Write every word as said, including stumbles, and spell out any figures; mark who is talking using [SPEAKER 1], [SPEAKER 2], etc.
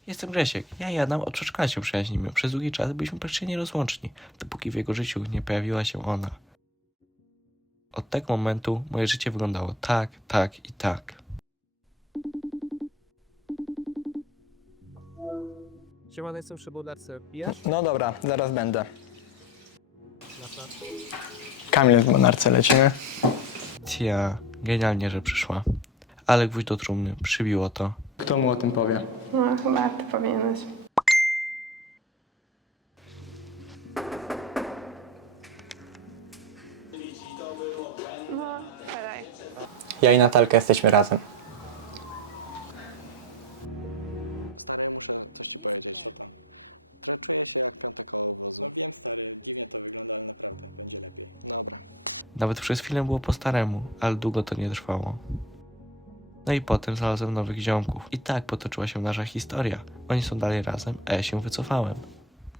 [SPEAKER 1] Jestem Grzesiek. Ja i Adam od przedszkola się przyjaźnimy. Przez długi czas byliśmy praktycznie nierozłączni, dopóki w jego życiu nie pojawiła się ona. Od tego momentu moje życie wyglądało tak, tak i tak.
[SPEAKER 2] Siemano, jestem przy budarce. Pijasz?
[SPEAKER 3] No dobra, zaraz będę.
[SPEAKER 2] Nasza.
[SPEAKER 3] Kamil w Monarce lecimy.
[SPEAKER 1] Tia, genialnie, że przyszła. Ale gwóźdź do trumny, przybiło to.
[SPEAKER 3] Kto mu o tym powie?
[SPEAKER 4] No, chyba ty powinieneś. No, siadaj.
[SPEAKER 3] Ja i Natalka jesteśmy razem.
[SPEAKER 1] Nawet przez chwilę było po staremu, ale długo to nie trwało. No i potem znalazłem nowych ziomków. I tak potoczyła się nasza historia. Oni są dalej razem, a ja się wycofałem.